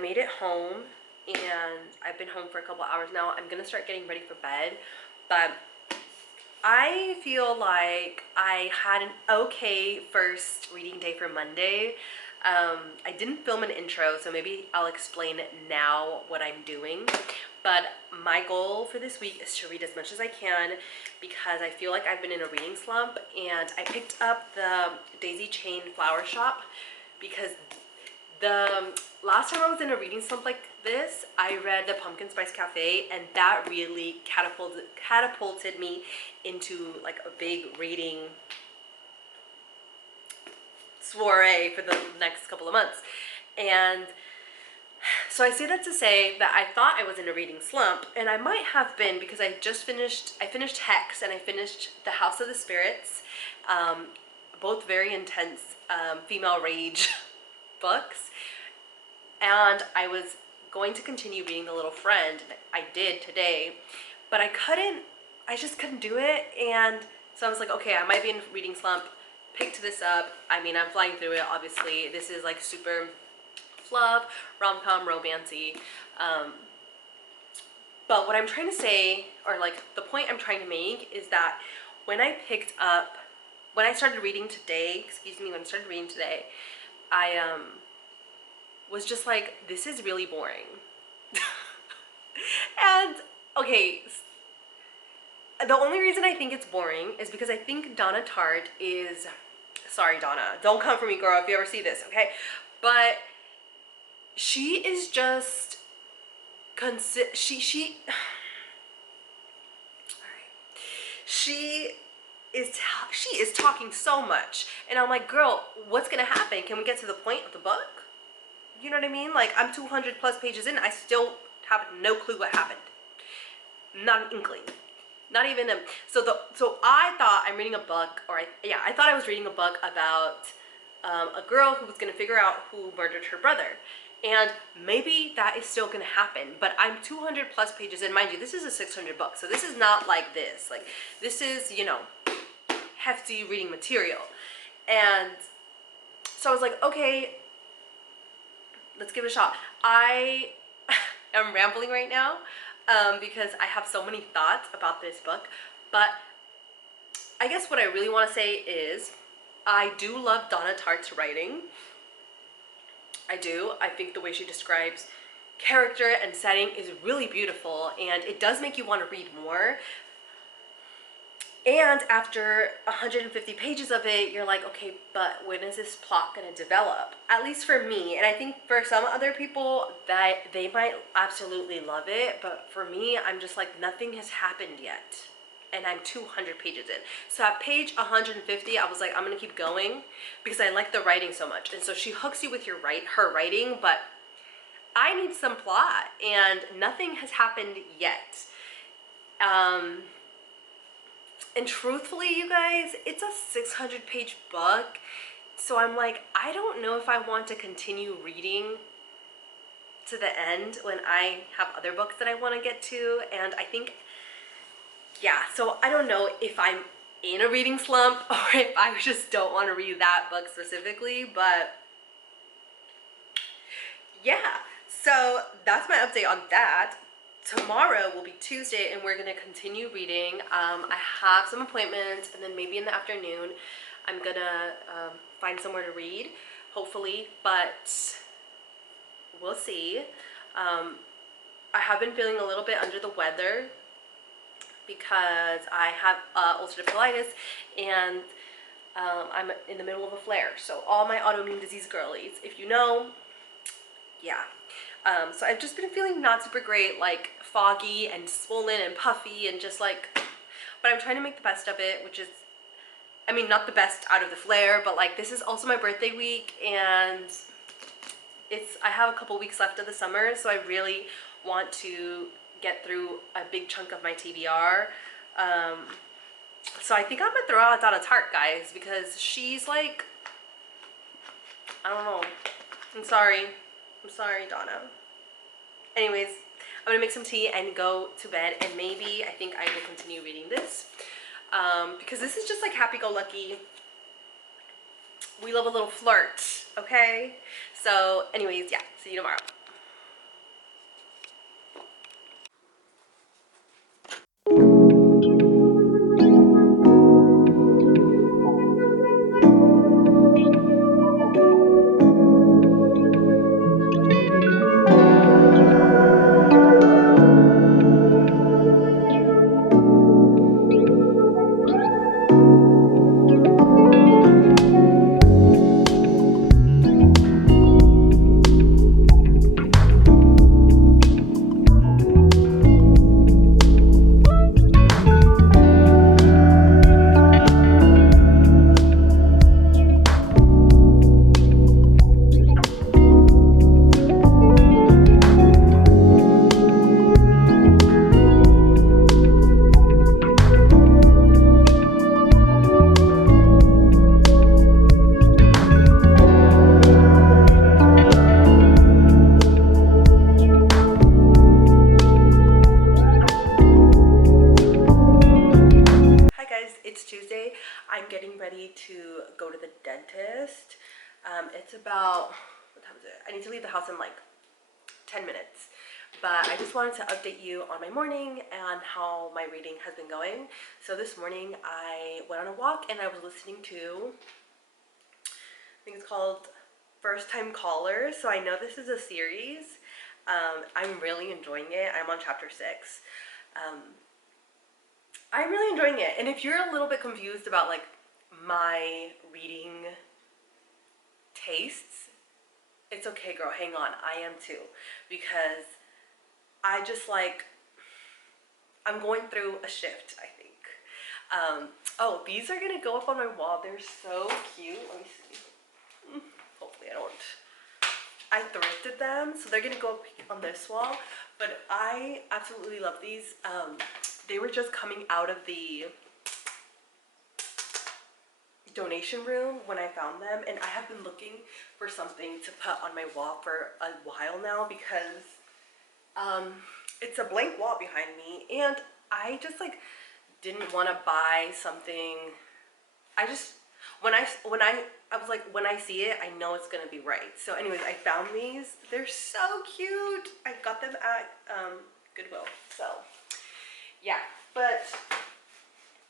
made it home and I've been home for a couple hours now. I'm gonna start getting ready for bed, but I feel like I had an okay first reading day for Monday. I didn't film an intro, so maybe I'll explain now what I'm doing. But my goal for this week is to read as much as I can because I feel like I've been in a reading slump, and I picked up the Daisy Chain Flower Shop because the last time I was in a reading slump like this, I read The Pumpkin Spice Cafe, and that really catapulted me into like a big reading soiree for the next couple of months. And so I say that to say that I thought I was in a reading slump, and I might have been because I finished Hex and I finished The House of the Spirits, both very intense female rage books, and I was going to continue reading The Little Friend, and I did today, but I just couldn't do it. And so I was like, okay, I might be in a reading slump. Picked this up. I mean, I'm flying through it, obviously. This is like super fluff, rom-com, romancy. But what I'm trying to say, or like the point I'm trying to make, is that when I started reading today, I was just like, this is really boring. And okay, the only reason I think it's boring is because I think Donna Tartt is, sorry Donna, don't come for me girl if you ever see this, okay? But she is just, she is talking so much, and I'm like, girl, what's gonna happen? Can we get to the point of the book? You know what I mean? Like, I'm 200 plus pages in, I still have no clue what happened. Not an inkling. Not even a, so I thought I'm reading a book, I thought I was reading a book about a girl who was gonna figure out who murdered her brother. And maybe that is still gonna happen, but I'm 200 plus pages in. Mind you, this is a 600 book, so this is not like this. Like, this is, you know, hefty reading material. And so I was like, okay, let's give it a shot. I am rambling right now because I have so many thoughts about this book, but I guess what I really want to say is I do love Donna Tartt's writing. I do. I think the way she describes character and setting is really beautiful, and it does make you want to read more. And after 150 pages of it, you're like, okay, but when is this plot going to develop? At least for me, and I think for some other people that they might absolutely love it, but for me, I'm just like, nothing has happened yet. And I'm 200 pages in. So at page 150, I was like, I'm gonna keep going because I like the writing so much. And so she hooks you with her writing, but I need some plot, and nothing has happened yet. And truthfully, you guys, it's a 600 page book. So I'm like, I don't know if I want to continue reading to the end when I have other books that I want to get to. And I think, yeah, so I don't know if I'm in a reading slump or if I just don't want to read that book specifically, but yeah, so that's my update on that. Tomorrow will be Tuesday, and we're gonna continue reading. I have some appointments, and then maybe in the afternoon I'm gonna find somewhere to read, hopefully, but we'll see. I have been feeling a little bit under the weather because I have ulcerative colitis, and I'm in the middle of a flare. So all my autoimmune disease girlies, if you know, yeah. So I've just been feeling not super great, like foggy and swollen and puffy and just like, but I'm trying to make the best of it, which is, I mean, not the best out of the flare, but like this is also my birthday week, and I have a couple weeks left of the summer, so I really want to get through a big chunk of my TBR. So I think I'm gonna throw out Donna Tartt, guys, because she's like, I don't know. I'm sorry, Donna. Anyways, I'm gonna make some tea and go to bed, and maybe I think I will continue reading this because this is just like happy-go-lucky. We love a little flirt, okay? So anyways, yeah, see you tomorrow. getting ready to go to the dentist. It's about, what time is it? I need to leave the house in like 10 minutes. But I just wanted to update you on my morning and how my reading has been going. So this morning I went on a walk and I was listening to, I think it's called First Time Callers. So I know this is a series. I'm really enjoying it. I'm on chapter 6. I'm really enjoying it. And if you're a little bit confused about like my reading tastes, it's okay, girl, hang on. I am too. Because I just like, I'm going through a shift, I think. Oh, these are gonna go up on my wall. They're so cute. Let me see. Hopefully I thrifted them, so they're gonna go up on this wall. But I absolutely love these. They were just coming out of the donation room when I found them, and I have been looking for something to put on my wall for a while now because it's a blank wall behind me, and I just like didn't want to buy something. I just when I was like, when I see it, I know it's gonna be right. So anyways, I found these. They're so cute. I got them at Goodwill. So yeah, but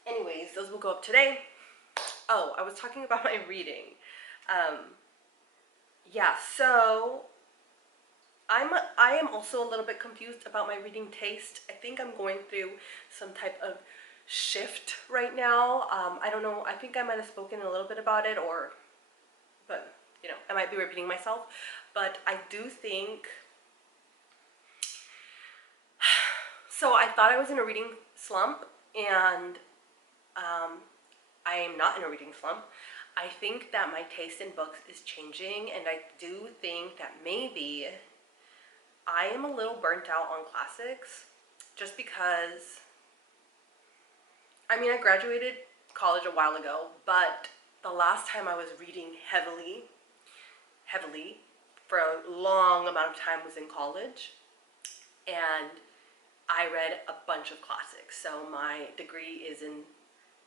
anyways, those will go up today. Oh, I was talking about my reading. Yeah, so I am also a little bit confused about my reading taste. I think I'm going through some type of shift right now. I don't know. I think I might have spoken a little bit about it, but you know, I might be repeating myself. But I do think. So I thought I was in a reading slump, and I am not in a reading slump. I think that my taste in books is changing, and I do think that maybe I am a little burnt out on classics just because, I mean, I graduated college a while ago, but the last time I was reading heavily for a long amount of time was in college, and I read a bunch of classics. So my degree is in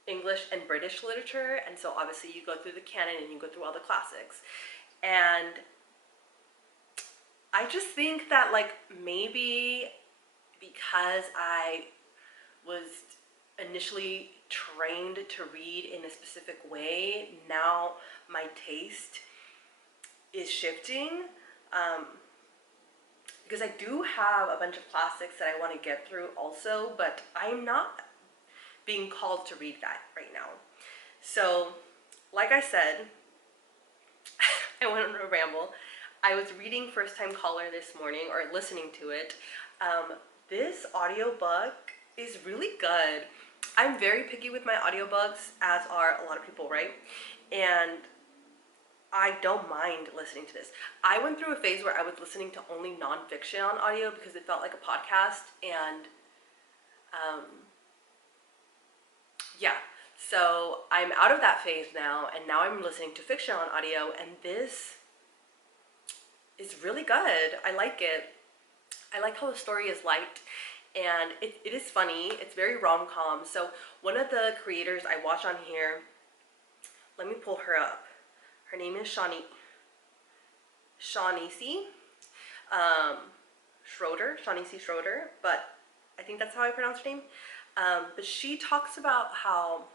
English and British literature, and so obviously you go through the canon and you go through all the classics. And I just think that like maybe because I was initially trained to read in a specific way, now my taste is shifting. Because I do have a bunch of classics that I want to get through also, but I'm not being called to read that right now. So, like I said, I went on a ramble. I was reading First Time Caller this morning, or listening to it. This audiobook is really good. I'm very picky with my audiobooks, as are a lot of people, right? And I don't mind listening to this. I went through a phase where I was listening to only nonfiction on audio because it felt like a podcast, and yeah. So I'm out of that phase now, and now I'm listening to fiction on audio, and this is really good. I like it. I like how the story is light, and it is funny. It's very rom-com. So one of the creators I watch on here, let me pull her up. Her name is Shawnee Schroeder, but I think that's how I pronounce her name. But she talks about how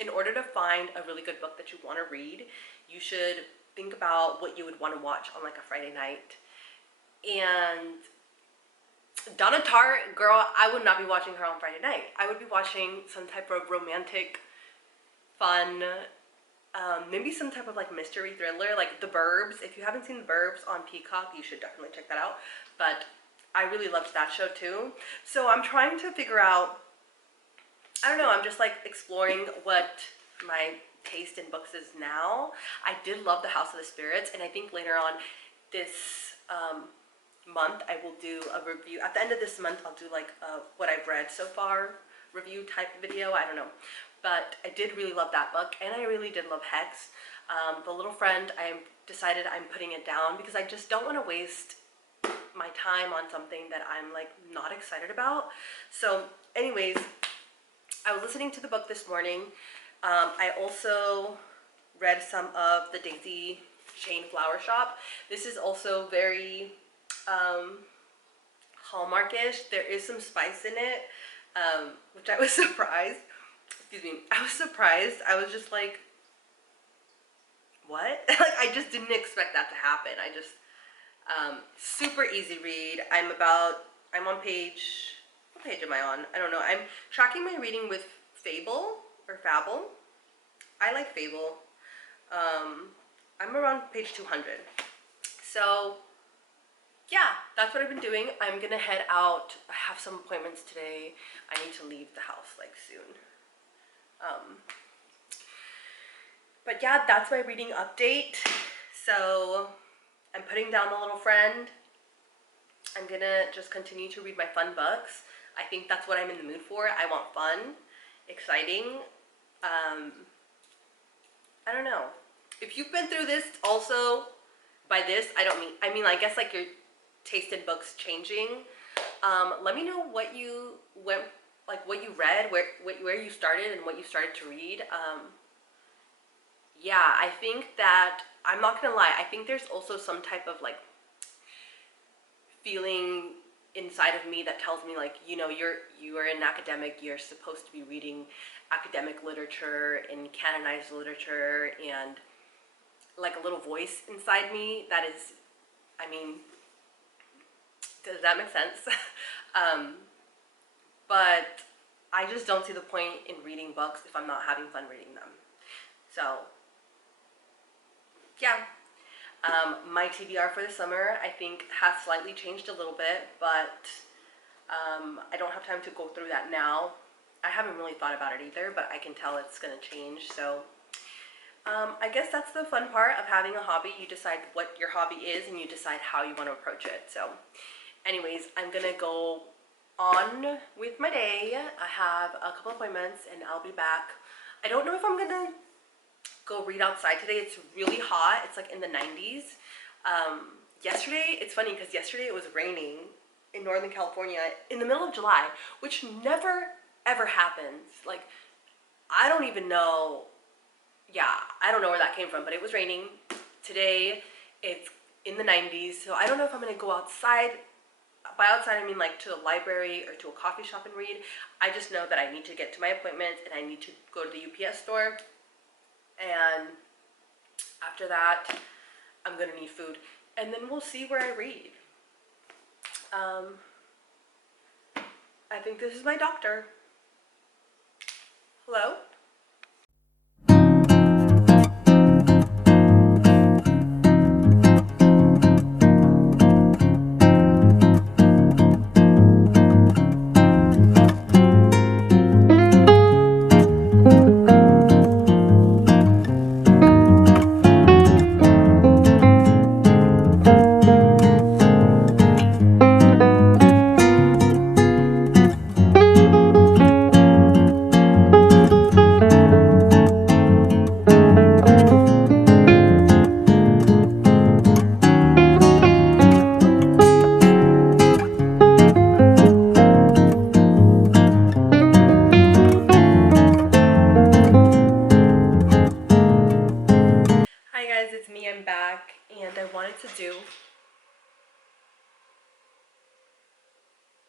in order to find a really good book that you want to read, you should think about what you would want to watch on like a Friday night. And Donna Tartt, girl, I would not be watching her on Friday night. I would be watching some type of romantic, fun, maybe some type of like mystery thriller, like The Burbs. If you haven't seen The Burbs on Peacock, you should definitely check that out. But I really loved that show too. So I'm trying to figure out, I don't know, I'm just like exploring what my taste in books is now. I did love The House of the Spirits, and I think later on this month I will do a review. At the end of this month I'll do like what I've read so far review type video. I don't know. But I did really love that book, and I really did love Hex. The Little Friend, I decided I'm putting it down because I just don't want to waste my time on something that I'm like not excited about. So anyways, I was listening to the book this morning. I also read some of the Daisy Chain Flower Shop. This is also very Hallmarkish. There is some spice in it, which I was surprised. Excuse me. I was surprised. I was just like, what? Like, I just didn't expect that to happen. I just, super easy read. I'm on page, what page am I on? I don't know. I'm tracking my reading with Fable or Fable. I like Fable. I'm around page 200. So yeah, that's what I've been doing. I'm gonna head out. I have some appointments today. I need to leave the house like soon. But yeah, that's my reading update. So I'm putting down the little friend. I'm gonna just continue to read my fun books. I think that's what I'm in the mood for. I want fun, exciting. I don't know. If you've been through this also, by this, I mean, I guess like your taste in books changing. Let me know what you what you read, where you started and what you started to read. Yeah, I think that, I'm not gonna lie, I think there's also some type of like feeling inside of me that tells me like, you know, you are an academic, you're supposed to be reading academic literature and canonized literature, and like a little voice inside me that is, I mean, does that make sense? But I just don't see the point in reading books if I'm not having fun reading them. So yeah, my TBR for the summer I think has slightly changed a little bit, but I don't have time to go through that now. I haven't really thought about it either, but I can tell it's gonna change. So I guess that's the fun part of having a hobby. You decide what your hobby is and you decide how you want to approach it. So anyways, I'm gonna go on with my day. I have a couple appointments and I'll be back. I don't know if I'm gonna go read outside today. It's really hot. It's like in the 90s. Yesterday, it's funny because yesterday it was raining in Northern California in the middle of July, which never ever happens. Like, I don't even know. Yeah, I don't know where that came from, but it was raining. Today, it's in the 90s, so I don't know if I'm gonna go outside. By outside, I mean like to the library or to a coffee shop and read. I just know that I need to get to my appointment and I need to go to the UPS store. And after that, I'm gonna need food. And then we'll see where I read. I think this is my doctor. Hello? Hi guys, it's me, I'm back, and I wanted to do,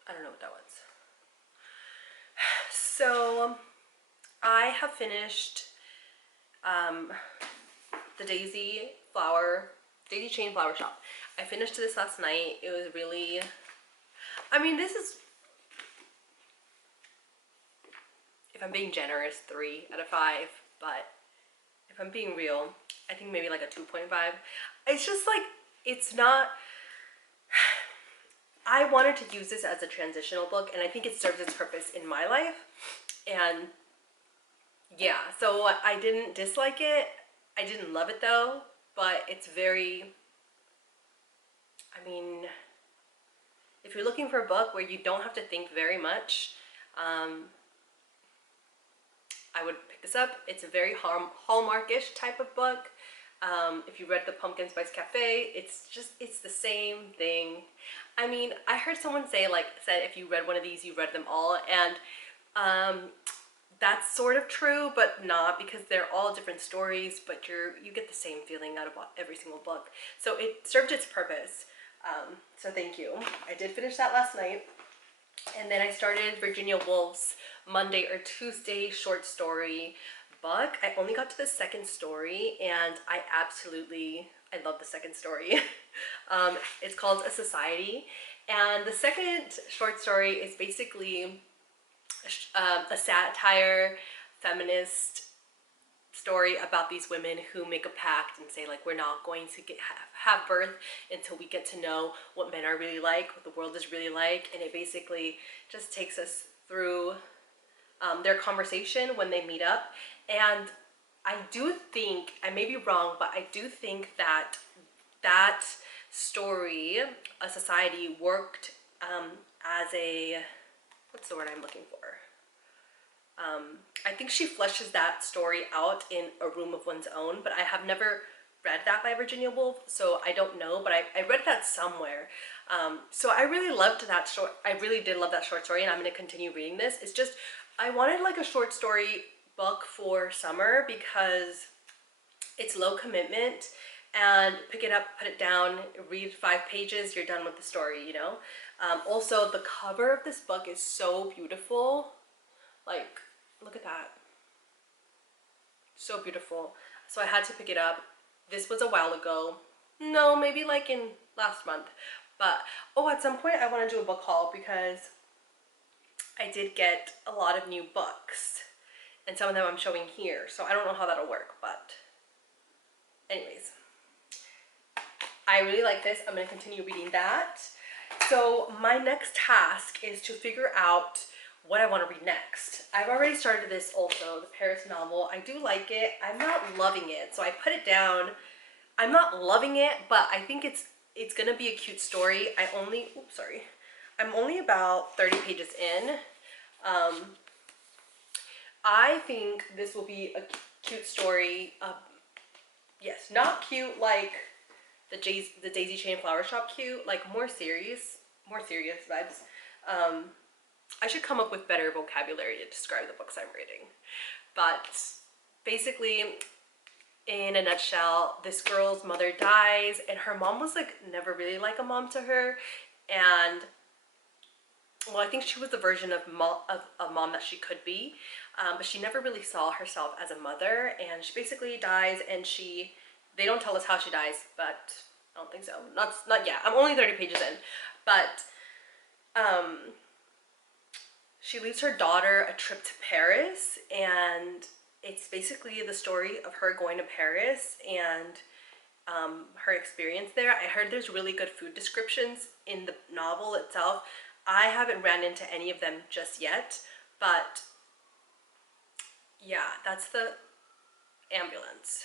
I don't know what that was. So, I have finished the Daisy Chain Flower Shop. I finished this last night. It was really, I mean, this is, if I'm being generous, 3 out of 5, but if I'm being real, I think maybe like a 2.5. It's just like, it's not, I wanted to use this as a transitional book, and I think it serves its purpose in my life. And yeah, so I didn't dislike it. I didn't love it though, but it's very, I mean, if you're looking for a book where you don't have to think very much, I would pick this up. It's a very Hallmarkish type of book. If you read The Pumpkin Spice Cafe, it's the same thing. I mean, I heard someone say, said if you read one of these, you read them all, and that's sort of true, but not, because they're all different stories, but you get the same feeling out of every single book. So it served its purpose. So thank you. I did finish that last night. And then I started Virginia Woolf's Monday or Tuesday short story book. I only got to the second story and I love the second story. It's called A Society. And the second short story is basically a satire, feminist story about these women who make a pact and say, like, we're not going to have birth until we get to know what men are really like, what the world is really like. And it basically just takes us through their conversation when they meet up. And I do think, I may be wrong, but I do think that that story, A Society, worked as a, what's the word I'm looking for? I think she fleshes that story out in A Room of One's Own, but I have never read that by Virginia Woolf, so I don't know, but I read that somewhere. So I really loved that short, I really did love that short story, and I'm going to continue reading this. It's just, I wanted like a short story book for summer because it's low commitment, and pick it up, put it down, read 5 pages, you're done with the story, you know? Also, the cover of this book is so beautiful. Like, look at that. So beautiful. So I had to pick it up. This was a while ago. No, maybe like in last month. But, oh, at some point I want to do a book haul because I did get a lot of new books. And some of them I'm showing here. So I don't know how that'll work, but anyways. I really like this. I'm going to continue reading that. So my next task is to figure out what I want to read next. I've already started this also, the Paris novel. I do like it. I'm not loving it, so I put it down. I'm not loving it, but I think it's gonna be a cute story. I'm only about 30 pages in. I think this will be a cute story. Yes, not cute like the Daisy Chain Flower Shop cute, like more serious vibes. I should come up with better vocabulary to describe the books I'm reading. But basically, in a nutshell, this girl's mother dies, and her mom was like never really like a mom to her. And well, I think she was the version of a mom that she could be, but she never really saw herself as a mother. And she basically dies, and they don't tell us how she dies, but I don't think so. Not yet. I'm only 30 pages in, but she leaves her daughter a trip to Paris, and it's basically the story of her going to Paris and her experience there. I heard there's really good food descriptions in the novel itself. I haven't ran into any of them just yet, but yeah, that's the ambulance.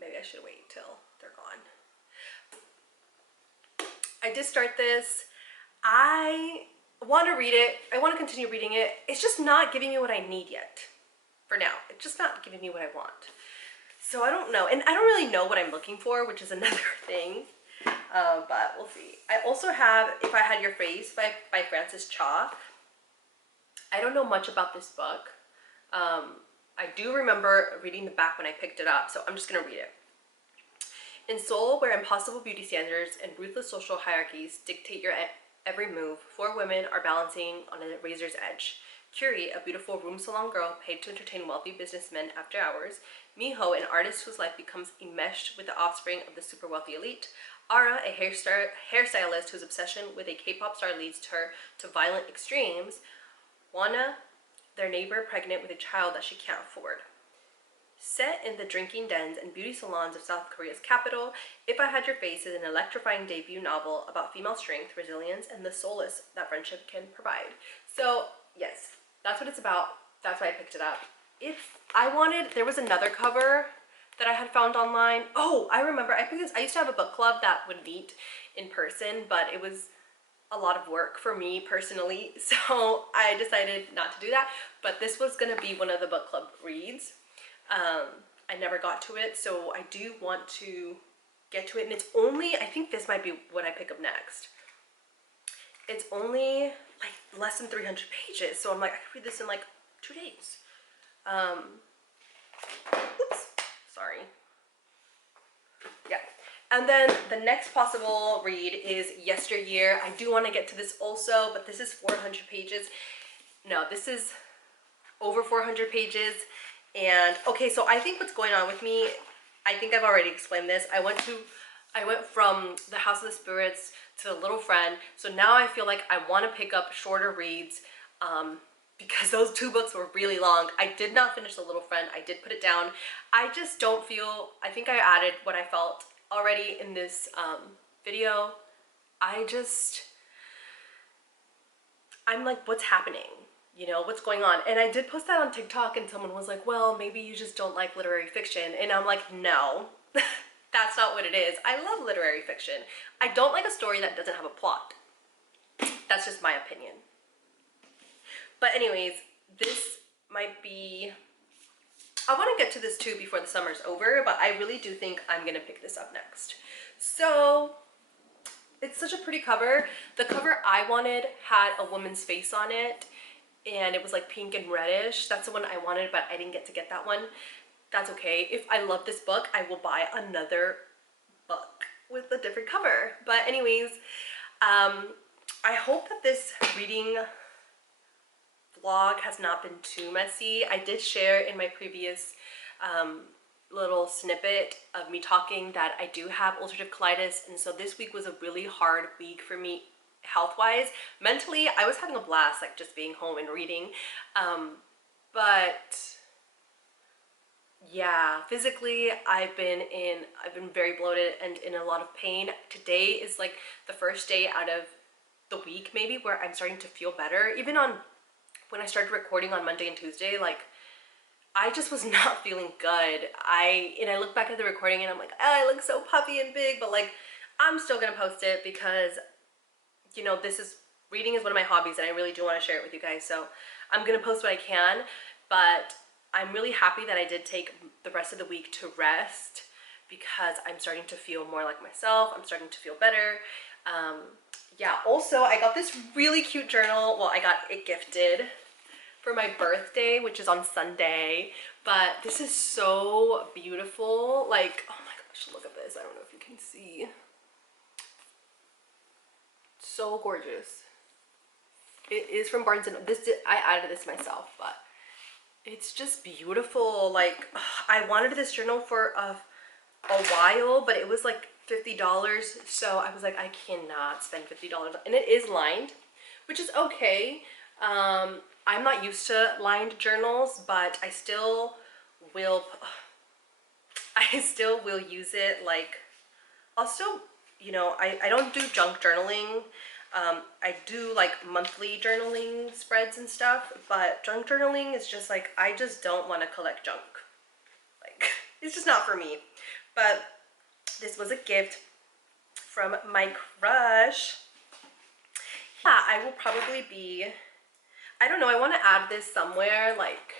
Maybe I should wait till they're gone. I did start this. I want to read it. I want to continue reading it. It's just not giving me what I need yet. For now, it's just not giving me what I want. So I don't know, and I don't really know what I'm looking for, which is another thing. But we'll see. I also have If I Had Your Face by Frances Cha. I don't know much about this book. I do remember reading the back when I picked it up, so I'm just gonna read it. In Seoul, where impossible beauty standards and ruthless social hierarchies dictate your every move, 4 women are balancing on a razor's edge. Curie, a beautiful room salon girl paid to entertain wealthy businessmen after hours. Miho, an artist whose life becomes enmeshed with the offspring of the super wealthy elite. Ara, a hairstylist whose obsession with a K-pop star leads her to violent extremes. Wana, their neighbor pregnant with a child that she can't afford. Set in the drinking dens and beauty salons of South Korea's capital, If I Had Your Face is an electrifying debut novel about female strength, resilience, and the solace that friendship can provide. So, yes, that's what it's about. That's why I picked it up. There was another cover that I had found online. Oh, I remember. I used to have a book club that would meet in person, but it was a lot of work for me personally, so I decided not to do that. But this was going to be one of the book club reads. I never got to it, so I do want to get to it, and it's only, I think this might be what I pick up next. It's only like less than 300 pages. So I'm like, I could read this in like 2 days. Oops, sorry. Yeah. And then the next possible read is Yesteryear. I do want to get to this also, but this is 400 pages. No, this is over 400 pages. And okay, so I think what's going on with me, I think I've already explained this. I went from the House of the Spirits to The Little Friend. So now I feel like I want to pick up shorter reads because those 2 books were really long. I did not finish The Little Friend. I did put it down. I just don't feel, I think I added what I felt already in this video. I'm like, what's happening? You know, what's going on? And I did post that on TikTok and someone was like, well, maybe you just don't like literary fiction. And I'm like, no, that's not what it is. I love literary fiction. I don't like a story that doesn't have a plot. That's just my opinion. But anyways, this might be, I want to get to this too before the summer's over, but I really do think I'm going to pick this up next. So it's such a pretty cover. The cover I wanted had a woman's face on it, and it was like pink and reddish. That's the one I wanted, but I didn't get to get that one. That's okay. If I love this book, I will buy another book with a different cover. But anyways, I hope that this reading vlog has not been too messy. I did share in my previous little snippet of me talking that I do have ulcerative colitis, and so this week was a really hard week for me health-wise. Mentally, I was having a blast, like just being home and reading, but yeah, physically I've been very bloated and in a lot of pain. Today is like the first day out of the week maybe where I'm starting to feel better. Even on when I started recording on Monday and Tuesday, like I just was not feeling good. I look back at the recording and I'm like, oh, I look so puffy and big, but like I'm still gonna post it because, you know, reading is one of my hobbies and I really do want to share it with you guys. So I'm gonna post what I can, but I'm really happy that I did take the rest of the week to rest because I'm starting to feel more like myself. I'm starting to feel better. Yeah, also I got this really cute journal. Well, I got it gifted for my birthday, which is on Sunday, but this is so beautiful. Like, oh my gosh, look at this. I don't know if you can see. So gorgeous. It is from Barnes & Noble. I added this myself, but it's just beautiful. Like, I wanted this journal for a while, but it was like $50, so I was like, I cannot spend $50, and it is lined, which is okay. I'm not used to lined journals, but I still will use it. Like, I'll still, you know, I don't do junk journaling. I do like monthly journaling spreads and stuff, but junk journaling is just like, I just don't want to collect junk. Like, it's just not for me. But this was a gift from my crush. Yeah, I will probably be, I don't know, I want to add this somewhere. Like,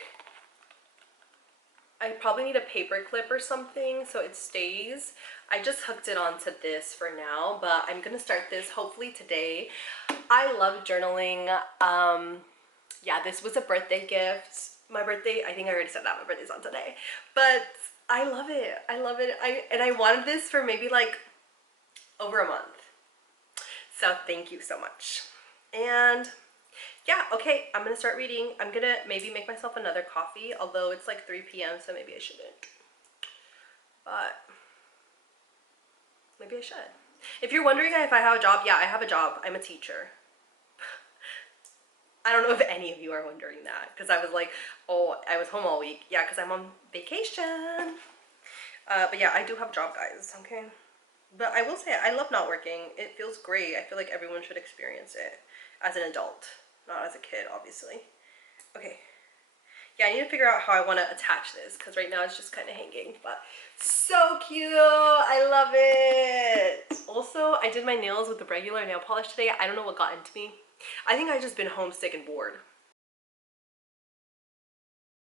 I probably need a paper clip or something so it stays. I just hooked it onto this for now, but I'm gonna start this hopefully today. I love journaling. Yeah, this was a birthday gift. My birthday, I think I already said that, my birthday's on today, but I love it. I love it. I wanted this for maybe like over a month. So thank you so much. And yeah, okay, I'm gonna start reading. I'm gonna maybe make myself another coffee, although it's like 3 p.m. so maybe I shouldn't. But maybe I should. If you're wondering if I have a job, yeah, I have a job. I'm a teacher. I don't know if any of you are wondering that, because I was like, oh, I was home all week. Yeah, because I'm on vacation. But yeah, I do have a job, guys, okay? But I will say, I love not working. It feels great. I feel like everyone should experience it as an adult, not as a kid, obviously. Okay. Yeah, I need to figure out how I want to attach this, because right now it's just kind of hanging, but so cute. I love it. Also, I did my nails with the regular nail polish today. I don't know what got into me. I think I've just been homesick and bored.